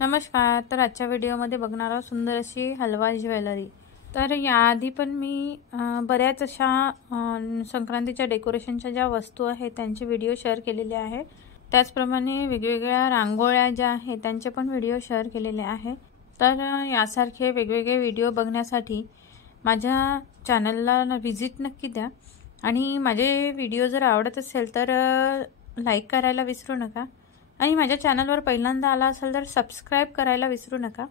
नमस्कार। तर आजच्या व्हिडिओमध्ये बघणार आहोत सुंदर अशी हलवा ज्वेलरी। तर याआधी पण मी बऱ्याच अशा संक्रांतीच्या डेकोरेशनच्या ज्या वस्तू आहेत त्यांचे व्हिडिओ शेअर केलेले आहे। त्याचप्रमाणे वेगवेगळ्या रांगोळ्या ज्या आहेत त्यांचे पण व्हिडिओ शेअर केलेले आहे। तर यासारखे वेगवेगळे व्हिडिओ बघण्यासाठी माझ्या चॅनलला व्हिजिट नक्की द्या आणि माझे व्हिडिओ जर आवडत असेल तर लाईक करायला विसरू नका आणि माझ्या चॅनलवर पहिल्यांदा आला असेल तर सबस्क्राइब करायला विसरू नका।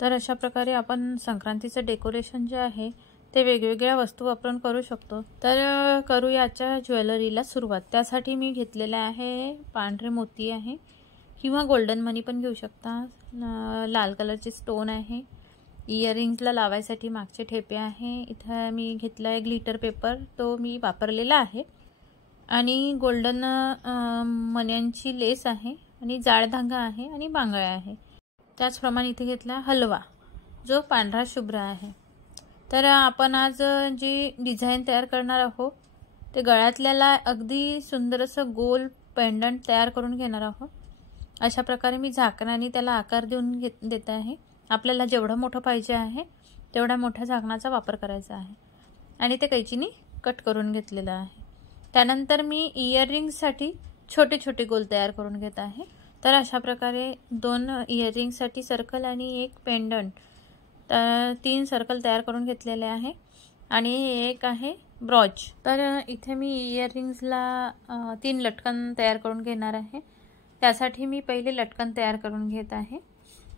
तर अशा प्रकारे आपण संक्रांतीचं डेकोरेशन जे आहे ते वेगवेगळ्या वस्तू वापरून करू शकतो। तर करूया आजच्या ज्वेलरीला सुरुवात। त्यासाठी मी घेतलेले आहे पांढरे मोती आहे किंवा गोल्डन मनी पण घेऊ शकता। लाल कलरचे स्टोन आहे, इयरिंग्सला लावायसाठी मागचे ठेपे आहे। इथे मी घेतला आहे ग्लिटर पेपर, तो मी वापरलेला आहे आणि गोल्डन मण्यांची लेस आहे आणि जाड धागा आहे आणि बांगड्या आहे। त्याचप्रमाणे इथे घेतला हलवा जो पांढरा शुभ्र आहे। तर आपण आज जी डिझाइन तयार करणार आहोत ते गळ्यातल्याला अगदी सुंदर असं गोल पेंडंट तयार करून घेणार आहोत। अशा प्रकारे मी झाकणाने त्याला आकार देऊन देत आहे। आपल्याला जेवढं मोठं पाहिजे आहे तेवढा मोठ्या झाकणाचा वापर करायचा आहे आणि ते कैचीने कट करून घेतलेलं आहे। त्यानंतर मी इयरिंग्ससाठी छोटे छोटे गोल तयार करून घेत आहे। तर अशा प्रकारे दोन इयरिंग्ससाठी सर्कल आणि एक पेंडंट, तर 3 सर्कल तयार करून घेतलेले आहे आणि एक आहे ब्रॉच। तर इथे मी इयरिंग्सला 3 लटकन तयार करून घेणार आहे। त्यासाठी मी पहिले लटकन तयार करून घेत आहे।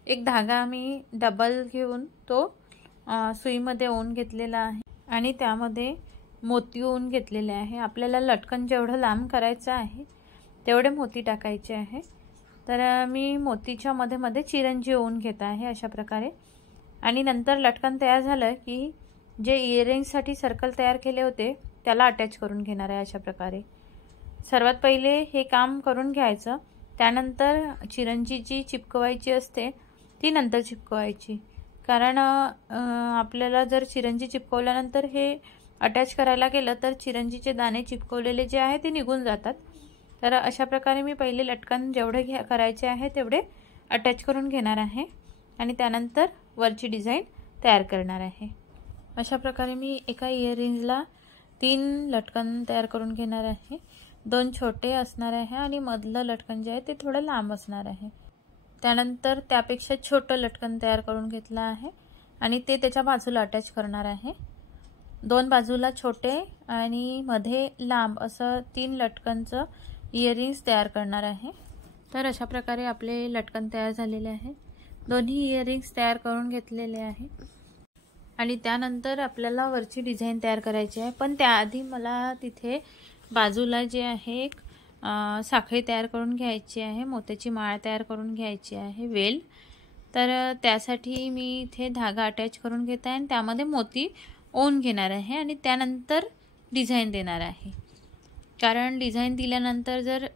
एक धागा मी डबल घेऊन तो सुईमध्ये ओवून घेतलेला आहे आणि त्यामध्ये मोती ओवून घेतलेले आहे। आपल्याला लटकन जेवढं लांब करायचं आहे तेवढे मोती टाकायचे आहे। तर मी मोतीच्या मध्ये मध्ये चिरंजी ओवून घेत आहे अशा प्रकारे आणि नंतर लटकन तयार झालं की जे इयरिंग्ससाठी सर्कल तयार केले होते त्याला अटॅच करून घेणार आहे अशा प्रकारे। सर्वात पहिले हे काम करून घ्यायचं, त्यानंतर चिरंजी जी चिपकवायची असते ती नंतर चिपकवायची, कारण आपल्याला जर चिरंजी चिपकवल्यानंतर हे अटॅच करायला गेलं तर चिरंजीचे दाणे चिपकवलेले जे आहे ते निघून जातात। तर अशा प्रकारे मी पहिले लटकन जेवढे करायचे आहे तेवढे अटॅच करून घेणार आहे आणि त्यानंतर वरची डिझाइन तयार करणार आहे। अशा प्रकारे मी एका इयरिंग्सला 3 लटकन तयार करून घेणार आहे। 2 छोटे असणार आहे आणि मधलं लटकन जे आहे ते थोडं लांब असणार आहे। त्यानंतर त्यापेक्षा छोटं लटकन तयार करून घेतलं आहे आणि ते त्याच्या बाजूला अटॅच करणार आहे। 2 बाजूला छोटे आणि मध्ये लांब असं 3 लटकनचं इयरिंग्स तयार करणार आहे। तर अशा प्रकारे आपले लटकन तयार झालेले आहे। दोन्ही इयरिंग्स तयार करून घेतलेले आहे आणि त्यानंतर आपल्याला वरची डिझाइन तयार करायची आहे। पण त्याआधी मला तिथे बाजूला जे आहे एक साखळी तयार करून घ्यायची आहे, मोत्याची माळ तयार करून घ्यायची आहे, वेल। तर त्यासाठी मी इथे धागा अटॅच करून घेत आहे आणि त्यामध्ये मोती ओवून घेणार आहे आणि त्यानंतर डिझाइन देणार आहे, कारण डिझाइन दिल्यानंतर जर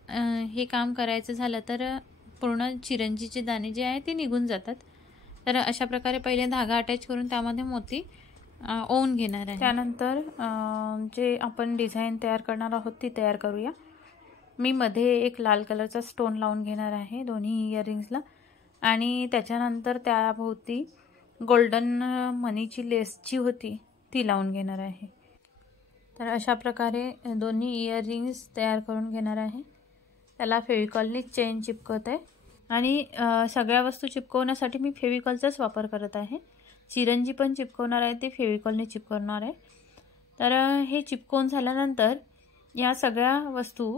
हे काम करायचं झालं तर पूर्ण चिरंजीचे दाणे जे आहे ते निघून जातात। तर अशा प्रकारे पहिले धागा अटॅच करून त्यामध्ये मोती ओवून घेणार आहे। त्यानंतर जे आपण डिझाइन तयार करणार आहोत ती तयार करूया। मी मध्ये एक लाल कलरचा स्टोन लावून घेणार आहे दोन्ही इयरिंग्सला आणि त्याच्यानंतर त्याभोवती गोल्डन मनीची लेस जी होती ती लावून घेणार आहे। तर अशा प्रकारे दोन्ही इयरिंग्स तयार करून घेणार आहे। त्याला फेविकॉलनी चेन चिपकवत आहे आणि सगळ्या वस्तू चिपकवण्यासाठी मी फेविकॉलचाच वापर करत आहे। चिरंजी पण चिपकवणार आहे ते फेविकॉलने चिपकवणार आहे। तर हे चिपकवून झाल्यानंतर या सगळ्या वस्तू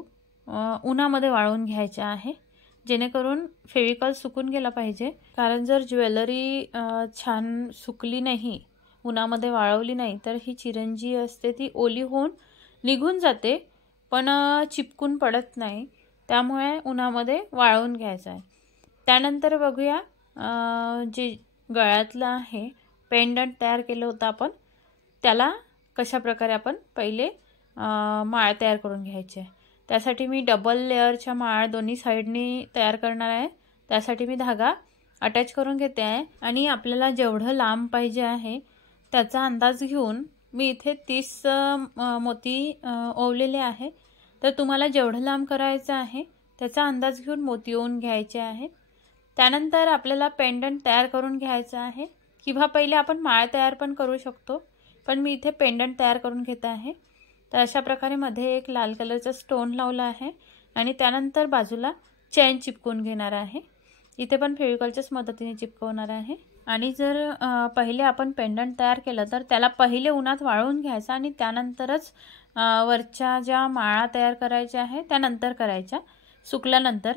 उन्हामध्ये वाळवून घ्यायच्या आहे, जेणेकरून फेविकॉल सुकून गेला पाहिजे। कारण जर ज्वेलरी छान सुकली नाही, उन्हामध्ये वाळवली नाही तर ही चिरंजी असते ती ओली होऊन निघून जाते पण चिपकून पडत नाही, त्यामुळे उन्हामध्ये वाळवून घ्यायचं आहे। त्यानंतर बघूया जे गळ्यातलं आहे पेंडंट तयार केलं होतं आपण त्याला कशा प्रकारे आपण पहिले माळ तयार करून घ्यायची आहे। त्यासाठी मी डबल लेअरच्या माळ दोन्ही साइडनी तयार करणार आहे। त्यासाठी मी धागा अटॅच करून घेते आहे आणि आपल्याला जेवढं लांब पाहिजे आहे त्याचा अंदाज घेऊन मी इथे 30 मोती ओवलेले आहे। तर तुम्हाला जेवढं लांब करायचं आहे त्याचा अंदाज घेऊन मोती ओवून घ्यायचे आहे। त्यानंतर आपल्याला पेंडंट तयार करून घ्यायचं आहे, किंवा पहिले आपण माळ तयार पण करू शकतो, पण मी इथे पेंडंट तयार करून घेत आहे। तर अशा प्रकारे मध्ये एक लाल कलरचा स्टोन लावला आहे आणि त्यानंतर बाजूला चेन चिपकून घेणार आहे। इथे पण फेविकॉलच्याच मदतीने चिपकवणार आहे। आणि जर पहिले आपण पेंडंट तयार केलं तर त्याला पहिले उन्हात वाळवून घ्यायचं आणि त्यानंतरच वरच्या ज्या माळा तयार करायच्या आहे त्यानंतर करायच्या, सुकल्यानंतर।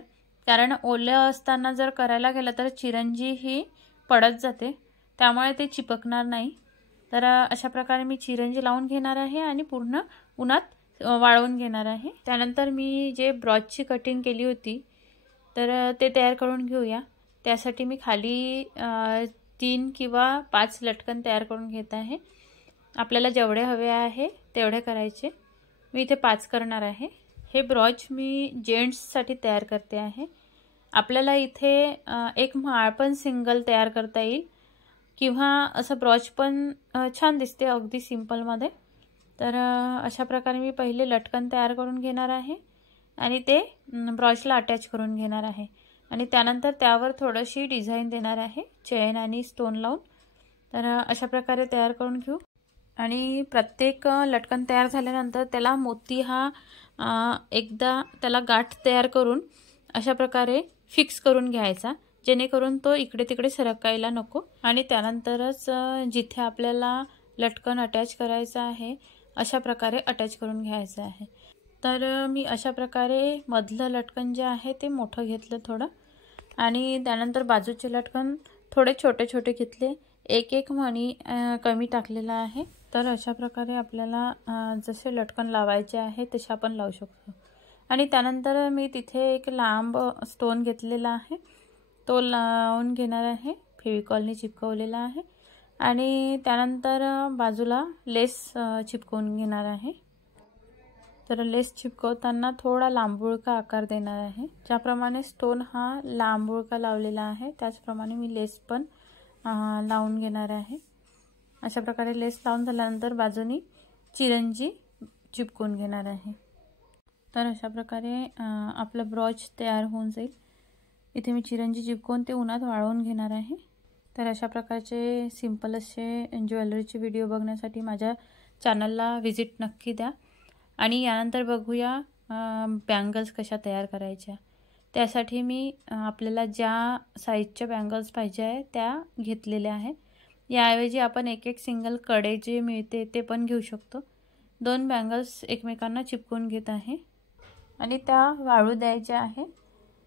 कारण ओलं असताना जर करायला गेलं तर चिरंजी ही पडत जाते, त्यामुळे ते चिपकणार नाही। तर अशा प्रकारे मी चिरंजी लावून घेणार आहे आणि पूर्ण उन्हात वाळवून घेणार आहे। त्यानंतर मी जे ब्रॉचची कटिंग केली होती तर ते तयार करून घेऊया। त्यासाठी मी खाली 3 किंवा 5 लटकन तयार करून घेत आहे। आपल्याला जेवढे हवे आहे तेवढे करायचे। मी इथे 5 करणार आहे। हे ब्रॉच मी जेंट्ससाठी तयार करते आहे। आपल्याला इथे एक माळ पण सिंगल तयार करता येईल, किंवा असं ब्रॉच पण छान दिसते अगदी सिंपलमध्ये। तर अशा प्रकारे मी पहिले लटकन तयार करून घेणार आहे आणि ते ब्रॉचला अटॅच करून घेणार आहे आणि त्यानंतर त्यावर थोडीशी डिझाईन देणार आहे चेन आणि स्टोन लावून। तर अशा प्रकारे तयार करून घेऊ। आणि प्रत्येक लटकन तयार झाल्यानंतर त्याला मोती हा एकदा त्याला गाठ तयार करून अशा प्रकारे फिक्स करून घ्यायचा, जेणेकरून तो इकडे तिकडे सरकायला नको। आणि त्यानंतरच जिथे आपल्याला लटकन अटॅच करायचं आहे अशा प्रकारे अटॅच करून घ्यायचं आहे। तर मी अशा प्रकारे मधलं लटकन जे आहे ते मोठं घेतलं थोडं, आणि त्यानंतर बाजूचे लटकन थोडे छोटे छोटे घेतले, एक एक मणी कमी टाकलेला आहे। तर अशा प्रकारे आपल्याला जसे लटकन लावायचे आहे तसे आपण लावू शकतो। आणि त्यानंतर मी तिथे एक लांब स्टोन घेतलेला आहे, तो लावून घेणार आहे, फेविकॉलने चिपकवलेला आहे। आणि त्यानंतर बाजूला लेस चिपकवून घेणार आहे। तर लेस चिपकवताना थोडा लांबुळका आकार देणार आहे। ज्याप्रमाणे स्टोन हा लांबुळका लावलेला आहे त्याचप्रमाणे मी लेस पण लावून घेणार आहे। अशा प्रकारे लेस लावून झाल्यानंतर बाजूनी चिरंजी चिपकवून घेणार आहे। तर अशा प्रकारे आपला ब्रॉच तयार होऊन जाईल। इथे मी चिरंजी चिपकवून ते उन्हात वाळवून घेणार आहे। तर अशा प्रकारचे सिंपल असे ज्वेलरीचे व्हिडिओ बघण्यासाठी माझ्या चॅनलला व्हिजिट नक्की द्या। आणि यानंतर बघूया बँगल्स कशा तयार करायच्या। त्यासाठी मी आपल्याला ज्या साईजच्या बँगल्स पाहिजे आहे त्या घेतलेल्या आहे। याऐवजी आपण एक एक सिंगल कडे जे मिळते ते पण घेऊ शकतो। 2 बँगल्स एकमेकांना चिपकवून घेत आहे आणि त्या वाळू द्यायच्या आहे।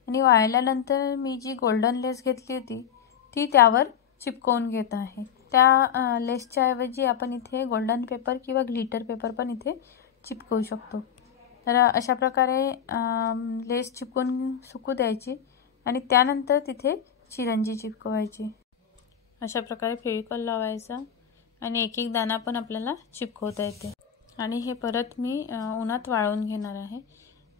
आणि वाळल्यानंतर मी जी गोल्डन लेस घेतली होती ती त्यावर चिपकवून घेत आहे। त्या लेसच्या ऐवजी आपण इथे गोल्डन पेपर किंवा ग्लिटर पेपर पण इथे चिपकवू शकतो। तर अशा प्रकारे लेस चिपकवून सुकू द्यायची आणि त्यानंतर तिथे चिरंजी चिपकवायची। अशा प्रकारे फेविकॉल लावायचा आणि एक एक दाणा पण आपल्याला चिपकवता येते। आणि हे परत मी उन्हात वाळवून घेणार आहे।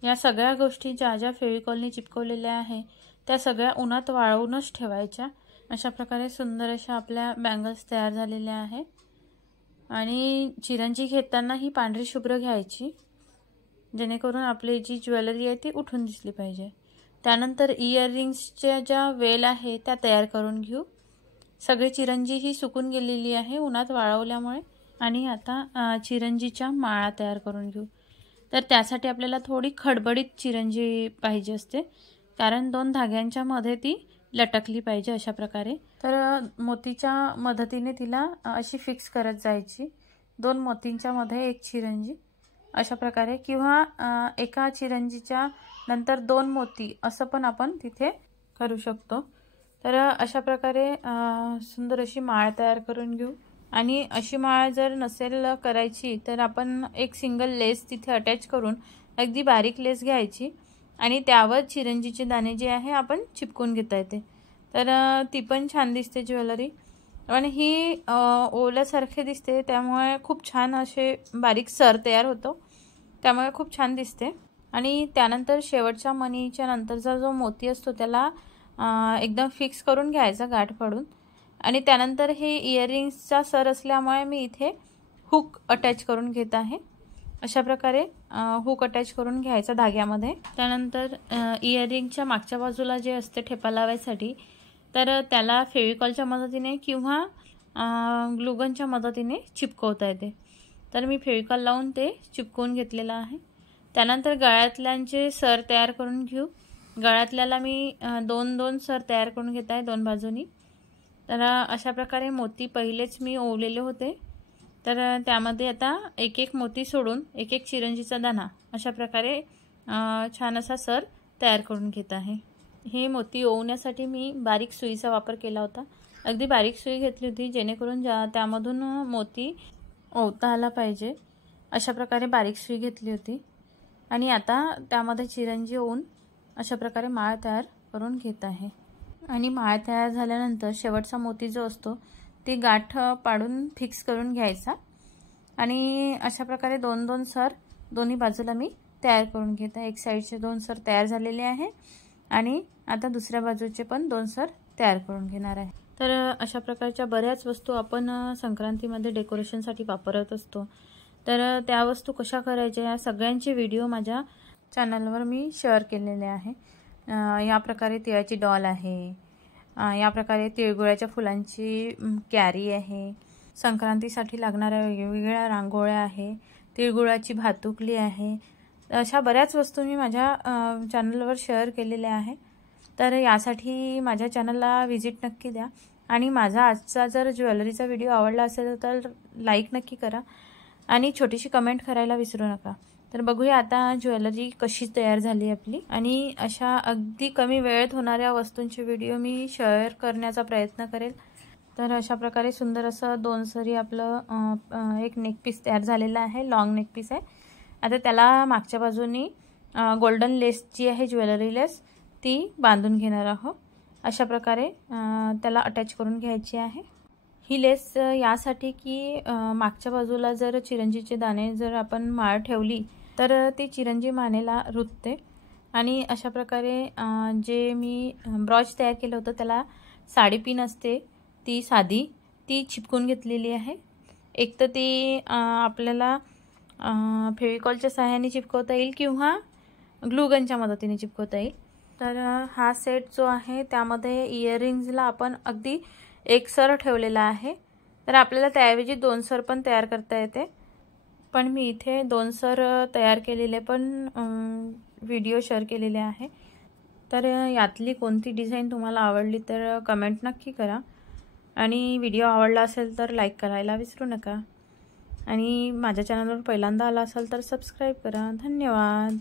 या सगळ्या गोष्टी ज्या ज्या फेविकॉलने चिपकवलेल्या आहे त्या सगळ्या उन्हात वाळवूनच ठेवायच्या। अशा प्रकारे सुंदर अशा आपल्या बँगल्स तयार झालेल्या आहे। आणि चिरंजी घेताना ही पांढरी शुभ्र घ्यायची, जेणेकरून आपली जी ज्वेलरी आहे ती उठून दिसली पाहिजे। त्यानंतर इयररिंग्सच्या ज्या वेल आहे त्या तयार करून घेऊ। सगळी चिरंजी ही सुकून गेलेली आहे उन्हात वाळवल्यामुळे। आणि आता चिरंजीच्या माळा तयार करून घेऊ। तर त्यासाठी आपल्याला थोडी खडबडीत चिरंजी पाहिजे असते, कारण 2 धाग्यांच्या मध्ये ती लटकली पाहिजे अशा प्रकारे। तर मोतीच्या मदतीने तिला अशी फिक्स करत जायची, 2 मोतींच्या मध्ये एक चिरंजी अशा प्रकारे, किंवा एका चिरंजीच्या नंतर 2 मोती असं पण आपण तिथे करू शकतो। तर अशा प्रकारे सुंदर अशी माळ तयार करून घेऊ। आणि अशी माळ जर नसेल करायची तर आपण एक सिंगल लेस तिथे अटॅच करून अगदी बारीक लेस घ्यायची आणि त्यावर चिरंजीचे दाणे जे आहे आपण चिपकून घेता येते। तर ती पण छान दिसते ज्वेलरी। आणि ही ओल्यासारखे दिसते, त्यामुळे खूप छान असे बारीक सर तयार होतो, त्यामुळे खूप छान दिसते। आणि त्यानंतर शेवटच्या मणीच्या नंतरचा जो मोती असतो त्याला एकदम फिक्स करून घ्यायचा गाठ पाडून। आणि त्यानंतर हे इयररिंग्सचा सर असल्यामुळे मी इथे हुक अटॅच करून घेत आहे। अशा प्रकारे हुक अटॅच करून घ्यायचा धाग्यामध्ये। त्यानंतर इयरिंगच्या मागच्या बाजूला जे असते ठेपा लावायसाठी, तर त्याला फेविकॉलच्या मदतीने किंवा ग्लूगनच्या मदतीने चिपकवता येते। तर मी फेविकॉल लावून ते चिपकवून घेतलेलं आहे। त्यानंतर गळ्यातल्यांचे सर तयार करून घेऊ। गळ्यातल्याला मी 2-2 सर तयार करून घेत आहे 2 बाजूनी। तर अशा प्रकारे मोती पहिलेच मी ओवलेले होते, तर त्यामध्ये आता एक एक मोती सोडून एक एक चिरंजीचा दाणा अशा प्रकारे छान असा सर तयार करून घेत आहे। हे मोती ओवण्यासाठी मी बारीक सुईचा वापर केला होता। अगदी बारीक सुई घेतली होती जेणेकरून त्यामधून मोती ओवता आला पाहिजे, अशा प्रकारे बारीक सुई घेतली होती। आणि आता त्यामध्ये चिरंजी ओवून अशा प्रकारे माळ तयार करून घेत आहे। आणि माळ तयार झाल्यानंतर शेवटचा मोती जो असतो ती गाठ पाडून फिक्स करून घ्यायचा। आणि अशा प्रकारे 2-2 सर दोन्ही बाजूला मी तयार करून घेत आहे। एक साईडचे 2 सर तयार झालेले आहे आणि आता दुसऱ्या बाजूचे पण 2 सर तयार करून घेणार आहे। तर अशा प्रकारच्या बऱ्याच वस्तू आपण संक्रांतीमध्ये डेकोरेशनसाठी वापरत असतो। तर त्या वस्तू कशा करायच्या या सगळ्यांचे व्हिडिओ माझ्या चॅनलवर मी शेअर केलेले आहे। या प्रकारे तिळाची डॉल आहे, या प्रकारे तिळगुळाच्या फुलांची कॅरी आहे, संक्रांतीसाठी लागणाऱ्या वेगवेगळ्या रांगोळ्या आहे, तिळगुळाची भातुकली आहे। अशा बऱ्याच वस्तू मी माझ्या चॅनलवर शेअर केलेल्या आहे। तर यासाठी माझ्या चॅनलला व्हिजिट नक्की द्या। आणि माझा आजचा जर ज्वेलरीचा व्हिडिओ आवडला असेल तर लाईक नक्की करा आणि छोटीशी कमेंट करायला विसरू नका। तर बघूया आता ज्वेलरी कशी तयार झाली आपली। आणि अशा अगदी कमी वेळेत होणाऱ्या वस्तूंचे व्हिडिओ मी शेअर करण्याचा प्रयत्न करेल। तर अशा प्रकारे सुंदर असं 2 सरी आपलं एक नेक पीस तयार झालेला आहे, लॉंग नेक पीस आहे। आता त्याला मागच्या बाजूनी गोल्डन लेस जी आहे ज्वेलरी लेस ती बांधून घेणार आहोत। अशा प्रकारे त्याला अटॅच करून घ्यायची आहे। ही लेस यासाठी की मागच्या बाजूला जर चिरंजीचे दाणे जर आपण माळ ठेवली तर ती चिरंजी मानेला रुतते। आणि अशा प्रकारे जे मी ब्रॉच तयार केलं होतं त्याला साडी पिन असते ती साधी, ती चिपकून घेतलेली आहे। एक तर ती आपल्याला फेविकॉलच्या सहाय्याने चिपकवता येईल किंवा ग्लूगनच्या मदतीने चिपकवता येईल। तर हा सेट जो आहे त्यामध्ये इयरिंग्सला आपण अगदी एक सर ठेवलेला आहे, तर आपल्याला त्याऐवजी 2 सर पण तयार करता येते। पण मी इथे 2 सर तयार केलेले पण व्हिडिओ शेअर केलेले आहे। तर यातली कोणती डिझाईन तुम्हाला आवडली तर कमेंट नक्की करा। आणि व्हिडिओ आवडला असेल तर लाईक करायला विसरू नका। आणि माझ्या चॅनलवर पहिल्यांदा आला असाल तर सबस्क्राईब करा। धन्यवाद।